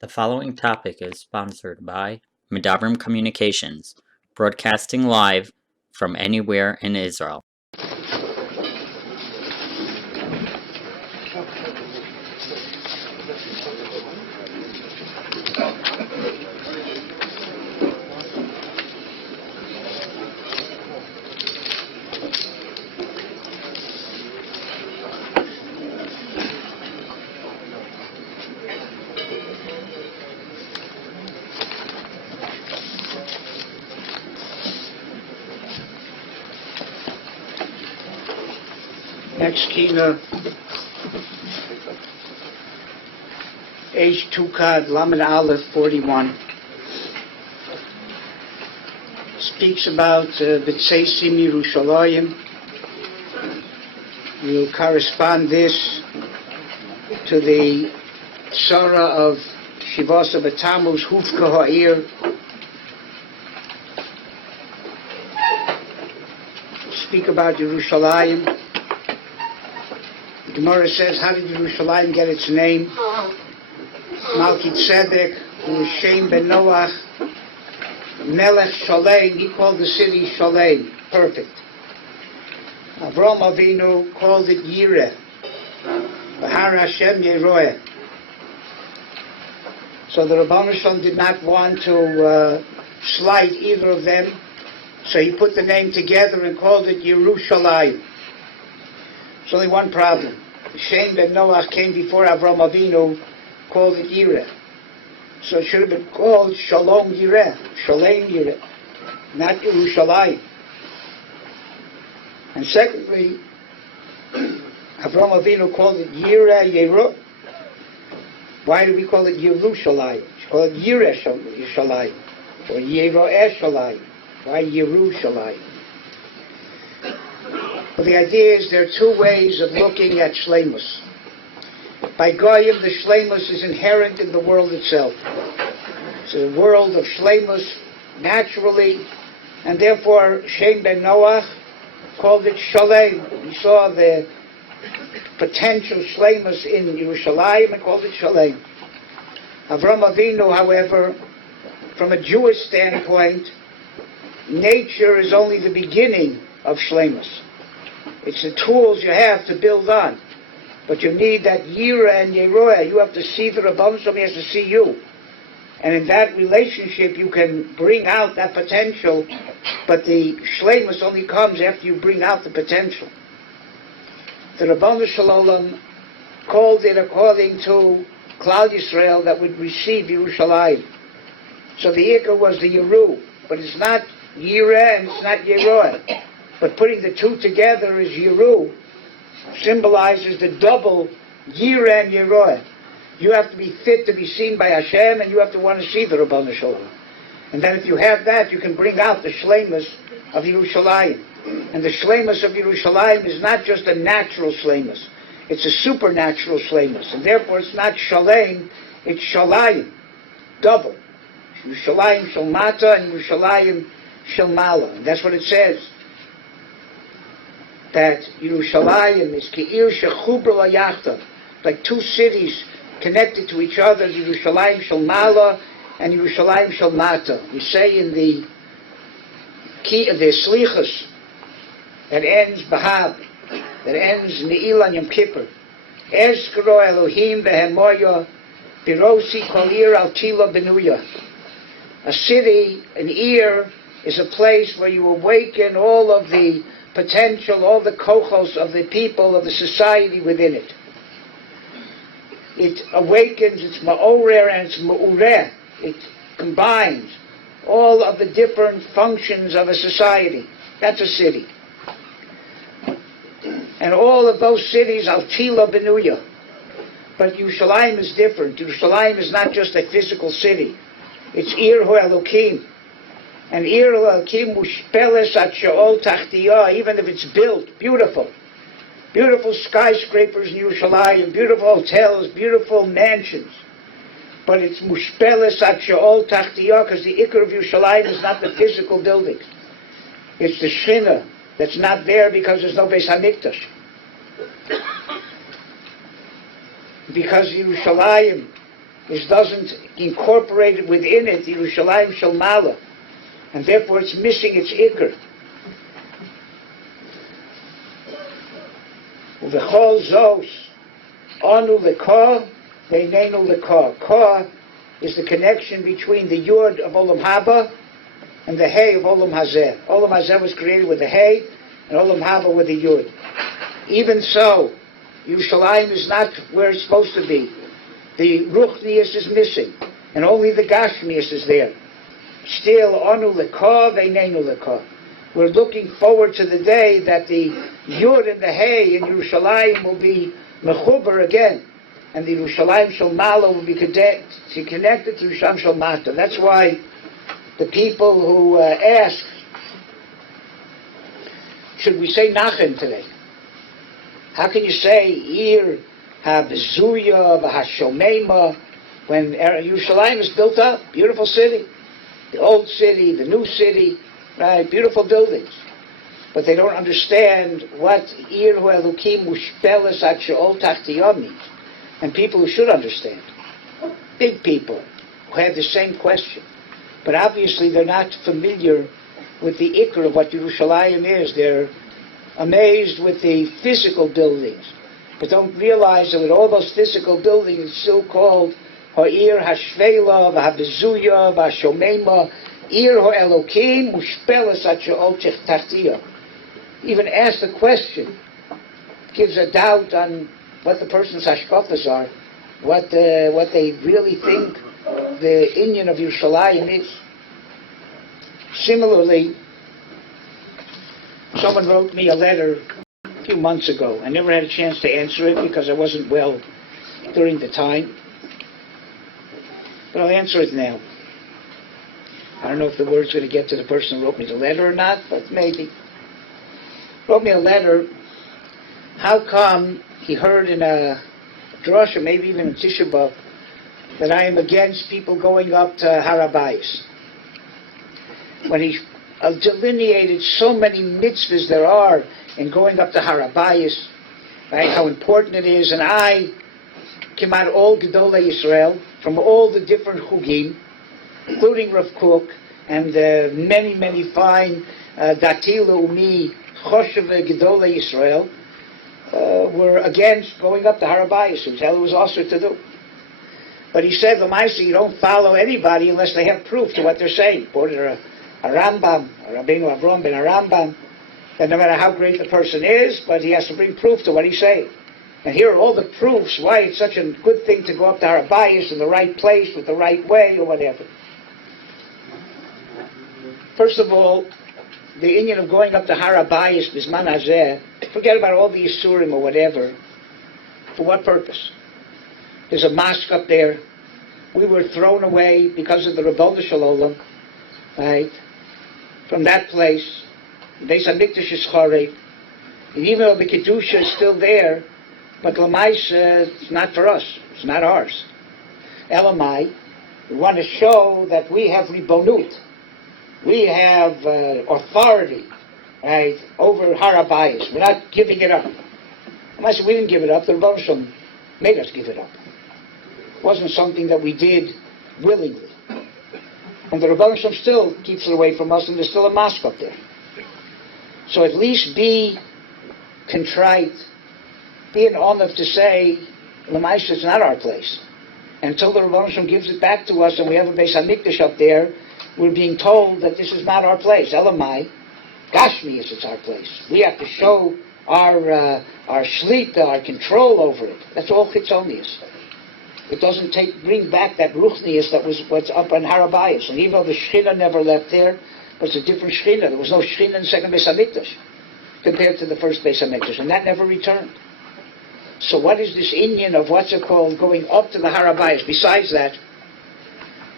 The following topic is sponsored by Medabrim Communications, broadcasting live from anywhere in Israel. Next Kina, H2 card, Lamed Aleph 41, speaks about B'Tzeisim Yerushalayim. We'll correspond this to the Sarah of Shivasa B'Tammuz, Hufka Ha'ir. Speak about Yerushalayim. The Gemara says, how did Yerushalayim get its name? Malki Tzedek, who was Shem ben Noach, Melech Shalem, he called the city Shalem, perfect. Avraham Avinu called it Yireh, Bahar Hashem Yeroeh. So the Rabbanu Shalom did not want to slight either of them, so he put the name together and called it Yerushalayim. There's only one problem. Shem ben Noach came before Avraham Avinu, called it Yireh. So it should have been called Shalom Yireh, Shalem Yireh, not Yerushalayim. And secondly, Avraham Avinu called it Yireh Yeruh. Why do we call it Yerushalayim? We call it Yireh Shalayim, or Yeroeh Shalayim. Why Yerushalayim? Well, the idea is there are two ways of looking at Shleimus. By Goyim, the Shleimus is inherent in the world itself. It's a world of Shleimus naturally, and therefore Shem ben Noach called it Shalem. He saw the potential Shleimus in Yerushalayim and called it Shalem. Avraham Avinu, however, from a Jewish standpoint, nature is only the beginning of Shleimus. It's the tools you have to build on. But you need that Yireh and Yeroeh. You have to see the Rabbanu Shalom, he has to see you. And in that relationship you can bring out that potential, but the Shleimus only comes after you bring out the potential. The Rabbanu Shalom called it according to Klal Yisrael that would receive Yerushalayim. So the Ikar was the Yeru, but it's not Yireh and it's not Yeroeh. But putting the two together is Yeru, symbolizes the double Yireh and Yeroeh. You have to be fit to be seen by Hashem, and you have to want to see the Rabbanu Shalom. And then if you have that, you can bring out the Shleimus of Yerushalayim. And the Shleimus of Yerushalayim is not just a natural Shleimus. It's a supernatural Shleimus. And therefore it's not Shalem, it's Shalayim. Double. Yerushalayim Shalmata and Yerushalayim Shalmala. And that's what it says. That Yerushalayim is Ke'ir Shechubra Layachta, like two cities connected to each other, Yerushalayim Shalmala and Yerushalayim Shalmata. We say in the Slichus that ends B'Av, that ends Ne'ilah Yom Kippur. Ezkro Elohim Behemoya Birosi Kol Ir Al Tila Benuya. A city, an ear, is a place where you awaken all of the potential, all the kochos of the people, of the society within it. It awakens, it's ma'orer and it's ma'ureh. It combines all of the different functions of a society. That's a city. And all of those cities, al-tila benuya. But Yerushalayim is different. Yerushalayim is not just a physical city. It's Ir Hu Elokim. And Ir Hu Elokim mushpeles at she'ol tachtiyah, even if it's built, beautiful. Beautiful skyscrapers in Yerushalayim, beautiful hotels, beautiful mansions. But it's mushpeles at she'ol tachtiyah, because the ikar of Yerushalayim is not the physical buildings. It's the Kina that's not there because there's no Beis HaMikdash. Because Yerushalayim which doesn't incorporate within it the Yerushalayim Shel Mala, and therefore it's missing its ikr. Uvechol zos anu lekah veinenu lekah. Kah is the connection between the yud of Olam Haba and the hay of Olam Hazeh. Olam Hazeh was created with the hay, and Olam Haba with the yud. Even so, Yerushalayim is not where it's supposed to be. The Ruchnius is missing, and only the Gashmius is there. Still, anu lekah veinenu lekah. We're looking forward to the day that the Yud and the Hay in Yerushalayim will be mechuber again, and the Yerushalayim Shel Mala will be connected to Yerushalayim Shel Mata. That's why the people who ask, should we say Nachem today? How can you say Ir HaBezuya v'Hashomema when Yerushalayim is built up? Beautiful city, the old city, the new city. Right, beautiful buildings, but they don't understand what Ir Hu Elokim Mushpeles Ad Sheol Tachtiyam means. And people who should understand, big people who have the same question, but obviously they're not familiar with the ikr of what Yerushalayim is. They're amazed with the physical buildings, but don't realize that with all those physical buildings, it's still called Ha'ir Hashvela v'Habezuya v'Hashomema. Ir Hu Elokim Mushpeles Ad Sheol Tachtiyam. Even ask the question gives a doubt on what the person's hashkafas are, what they really think the inyan of Yerushalayim is. Similarly, someone wrote me a letter a few months ago. I never had a chance to answer it because I wasn't well during the time, but I'll answer it now. I don't know if the word's going to get to the person who wrote me the letter or not, but maybe. Wrote me a letter. How come he heard in a drasha, maybe even in Tisha B'Av, that I am against people going up to HaRav when he delineated so many mitzvahs there are in going up to HaRav, right? How important it is, and I came out all Gedolei Yisrael from all the different chugim, including Rav Kook, and many, many fine Dati Leumi, Choshev Gedolei Yisrael, were against going up to HaRav, who hell it was also to do. But he said, Lamaisa, you don't follow anybody unless they have proof to what they're saying. Quoted a Rambam, a Rabbeinu Avram ben a Rambam, that no matter how great the person is, but he has to bring proof to what he's saying. And here are all the proofs why it's such a good thing to go up to HaRav in the right place, with the right way, or whatever. First of all, the inyan of going up to HaRav Bisman Hazeh, forget about all the Yisurim or whatever. For what purpose? There's a mosque up there. We were thrown away because of the Rebbeinu Shalom, right? From that place, Beis HaMikdash is Charei. And even though the Kedusha is still there, but Lamaisa, it's not for us. It's not ours. Elamai, we want to show that we have Ribonut. We have authority, right, over HaRav. We're not giving it up. Lamaisa, we didn't give it up. The Rebbeinu Shalom made us give it up. It wasn't something that we did willingly. And the Rebbeinu Shalom still keeps it away from us, and there's still a mosque up there. So at least be contrite, be an honor to say, Lamaisa, it's not our place. And until the Rebbeinu Shalom gives it back to us and we have a Beis HaMikdash up there, we're being told that this is not our place. Elamai, Gashmi is it's our place. We have to show our shlita, our control over it. That's all chitzonius. It doesn't bring back that ruchnius that was what's up on HaRav. And even though the Shechina never left there, but it's a different Shechina. There was no Shechina in the second Beis HaMikdash compared to the first Beis HaMikdash, and that never returned. So what is this inyan of what's it called going up to the HaRav? Besides that,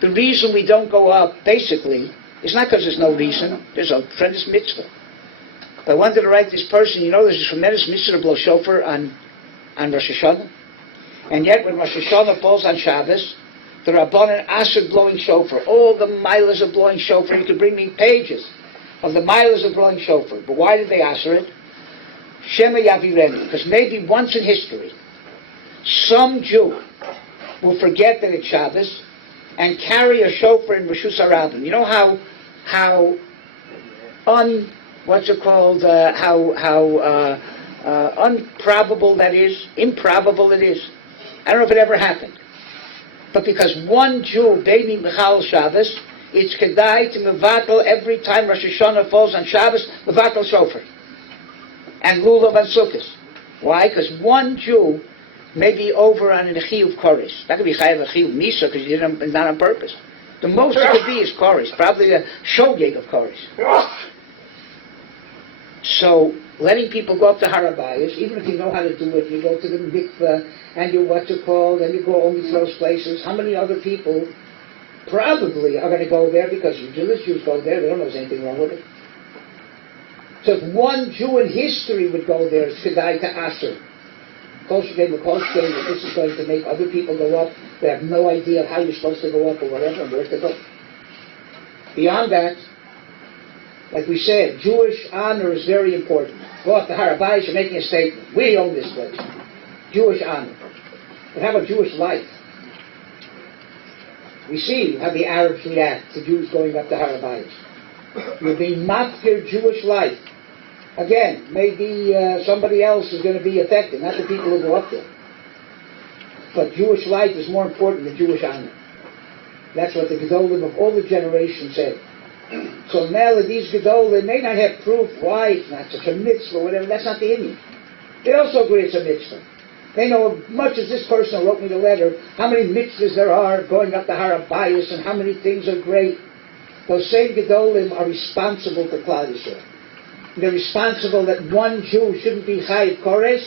the reason we don't go up, basically, is not because there's no reason. There's a tremendous mitzvah. But I wanted to write this person, there's a tremendous mitzvah to blow shofar on Rosh Hashanah. And yet when Rosh Hashanah falls on Shabbos, the Rabbanan asked blowing shofar. All the milas of blowing shofar. You could bring me pages of the milas of blowing shofar. But why did they ask it? Shema Yavirenu. Because maybe once in history, some Jew will forget that it's Shabbos and carry a shofar in Rishus HaRabim. You know how improbable it is. I don't know if it ever happened. But because one Jew, Beini Michal Shabbos, it's kedai to mevatel every time Rosh Hashanah falls on Shabbos, mevatel shofar. And lulav and sukkahs. Why? Because one Jew may be over on a chiyuv koris. That could be chayav a chiyuv misa because you did it not on purpose. The most it could be is koris, probably a shogeg of koris. So letting people go up to Harabayas, even if you know how to do it, you go to the mikveh and you and you go only to those places. How many other people probably are going to go there because Jewish Jews go there? They don't know there's anything wrong with it. So if one Jew in history would go there, it's kedai to aser. This is going to make other people go up. They have no idea how you're supposed to go up or whatever and where to go. Beyond that, like we said, Jewish honor is very important. Go up to Harabayas, you're making a statement. We own this place. Jewish honor. But how about Jewish life? We see how the Arabs react to Jews going up to Harabayas. You're being mafkir Jewish life. Again, maybe somebody else is going to be affected, not the people who go up there. But Jewish life is more important than Jewish honor. That's what the Gedolim of all the generations said. So now these Gedolim may not have proof why it's not such a mitzvah or whatever. That's not the Indian. They also agree it's a mitzvah. They know as much as this person who wrote me the letter, how many mitzvahs there are going up to Harabayas and how many things are great. Those same Gedolim are responsible for Klal Yisrael. They're responsible that one Jew shouldn't be chayiv kores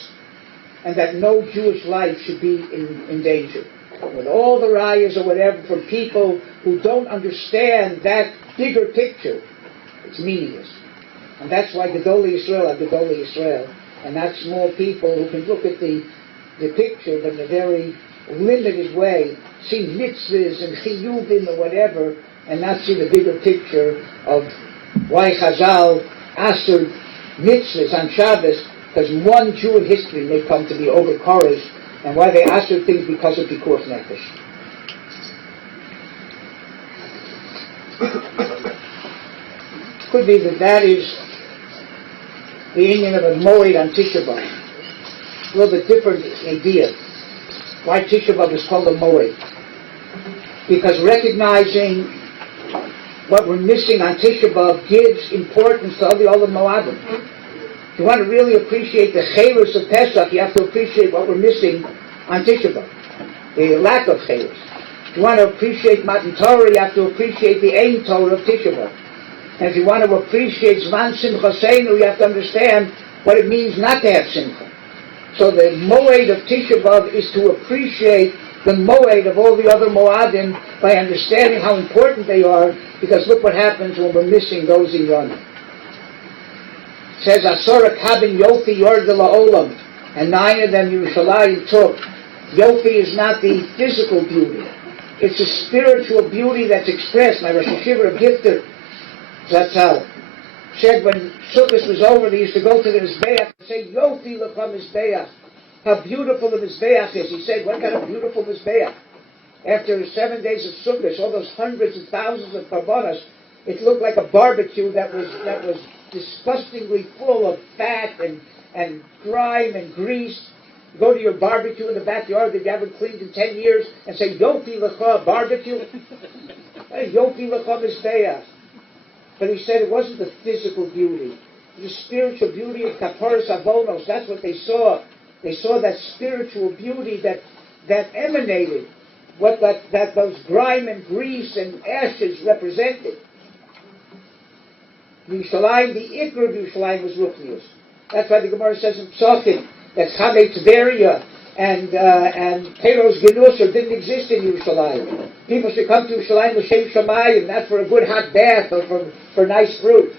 and that no Jewish life should be in danger. With all the rayas or whatever from people who don't understand that bigger picture, it's meaningless. And that's why Gedolei Yisrael are Gedolei Yisrael, and not small people who can look at the picture but in a very limited way, see mitzvahs and chiyuvim or whatever, and not see the bigger picture of why Chazal asked mitzvahs on Shabbos, because one Jew in history may come to be over Koresh, and why they asked things because of Pikuach Nefesh. Could be that is the union of a moed on Tisha B'Av. A little bit different idea. Why Tisha B'Av is called a moed? Because recognizing what we're missing on Tisha B'Av gives importance to all the other Moadim. If you want to really appreciate the Chayrus of Pesach, you have to appreciate what we're missing on Tisha B'Av, the lack of Chayrus. If you want to appreciate Matan Torah, you have to appreciate the Ein Torah of Tisha B'Av. And if you want to appreciate Zman Simchaseinu, you have to understand what it means not to have Simcha. So the Moed of Tisha B'Av is to appreciate the Moed of all the other Moadim by understanding how important they are, because look what happens when we're missing those in Yonah. It says, Asora Kabin Yofi Yord La'olam, and 9 of them Yerushalayim took. Yofi is not the physical beauty. It's a spiritual beauty that's expressed. My Rosh Hashiva of Gifter, Zatzal, said when Sukkot was over, they used to go to the Mizbeach and say, Yofi L'cha Mizbeach. How beautiful the Mizbeach is. He said, what kind of beautiful Mizbeach? After 7 days of Sukkot, all those hundreds and thousands of karbanos, it looked like a barbecue that was disgustingly full of fat and grime and grease. You go to your barbecue in the backyard that you haven't cleaned in 10 years and say, Yofi L'cha barbecue? Hey, Yofi L'cha Mizbeach. But he said it wasn't the physical beauty. The spiritual beauty of Kaparas Avonos. That's what they saw. They saw that spiritual beauty that emanated what that those grime and grease and ashes represented. Yerushalayim, the Ikra of Yerushalayim was Ruchnius. That's why the Gemara says in Psachim that Chadei Tiberia and Pharaoh's Genusar didn't exist in Yerushalayim. People should come to Yerushalayim l'shem shamayim, not for a good hot bath or for nice fruit.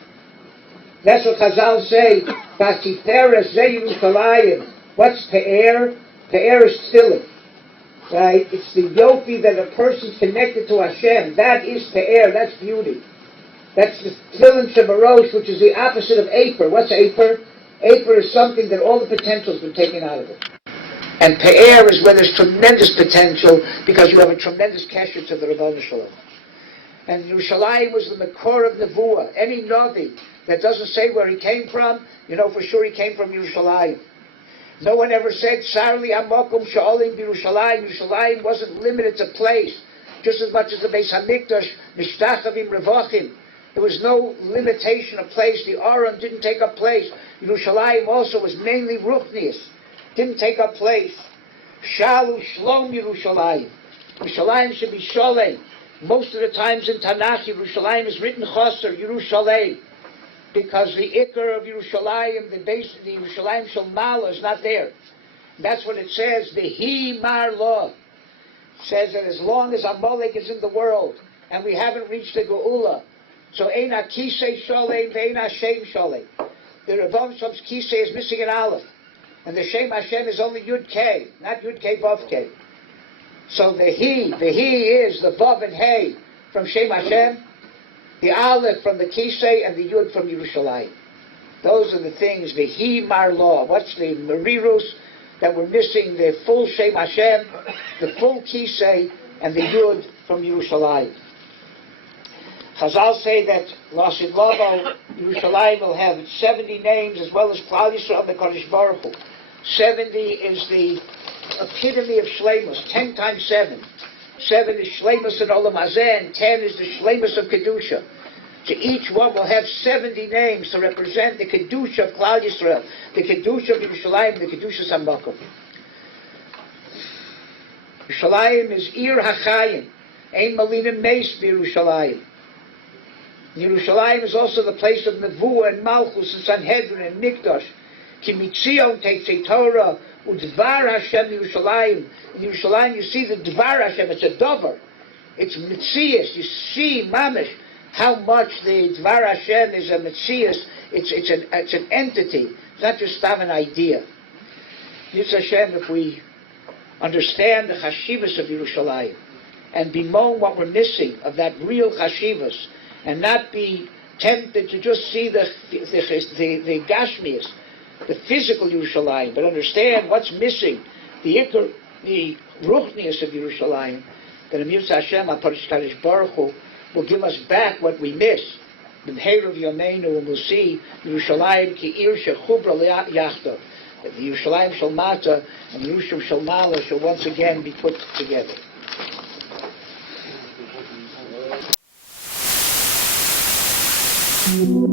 That's what Chazal say. V'atiferes ze Yerushalayim. What's Pe'er? Pe'er is tefillin. Right? It's the yofi that a person's connected to Hashem. That is Pe'er. That's beauty. That's the tefillin shemarosh, which is the opposite of Aper. What's Aper? Aper is something that all the potential's been taken out of it. And Pe'er is where there's tremendous potential because you have a tremendous kesher to the Rebbeinu Shalom. And Yerushalayim was the core of Nevuah. Any Navi that doesn't say where he came from, you know for sure he came from Yerushalayim. No one ever said, Sarli Amakum Sha'olim Yerushalayim. Yerushalayim wasn't limited to place, just as much as the Beis HaMikdash, Mishtachavim Revachim. There was no limitation of place. The Aron didn't take up place. Yerushalayim also was mainly Ruchnius. Didn't take up place. Shalu Shlom Yerushalayim. Yerushalayim should be Sholem. Most of the times in Tanakh, Yerushalayim is written Chaser, Yerushalayim. Because the Iker of Yerushalayim, the base of the Yerushalayim Shalmala is not there. That's what it says, V'hi Mar Lo. Says that as long as Amalek is in the world, and we haven't reached the Geula, so Eina Kisei Sholem, Ve'eina Shem Sholem. The Rebbeinu Shalom's Kisei is missing an Aleph. And the Shem Hashem is only Yud K, not Yud K Vav K. So the He is the Vav and Hey from Shem Hashem, the Aleph from the Kisei, and the Yud from Yerushalayim. Those are the things, the He Mar Lo. What's the Merirus that we're missing? The full Shem Hashem, the full Kisei, and the Yud from Yerushalayim. Chazal say that Lasid Lavo, Yerushalayim will have 70 names as well as Klal Yisrael and the Kodesh Baruch Hu. 70 is the epitome of Shleimus, 10 times 7. 7 is Shleimus and Olam Hazeh, and 10 is the Shleimus of Kedusha. So each one will have 70 names to represent the Kedusha of Klal Yisrael, the Kedusha of Yerushalayim, the Kedusha of Makom. Yerushalayim is Ir HaChayim, Ein Malinim Meis B'Yerushalayim. Yerushalayim is also the place of Nevuah and Malchus and Sanhedrin and Mikdash. Ki Mitzion Teitzei Torah Udvar Hashem Yerushalayim. In Yerushalayim you see the Dvar Hashem, it's a dover. It's Mitzias. You see, Mamish, how much the Dvar Hashem is a Mitzias. It's an entity. It's not just an idea. Yitz Hashem, if we understand the Chashivas of Yerushalayim and bemoan what we're missing of that real Chashivas, and not be tempted to just see the Gashmias, the physical Yerushalayim, but understand what's missing, the Ruchnius of Yerushalayim, that Amir Hashem, HaParish Kadosh Baruch Hu, will give us back what we miss. The Meir of Yomeinu, and we'll see Yerushalayim ki ir shechubra yachdav. That the Yerushalayim shel Mata and the Yerushalayim shel Mala shall once again be put together. Thank you.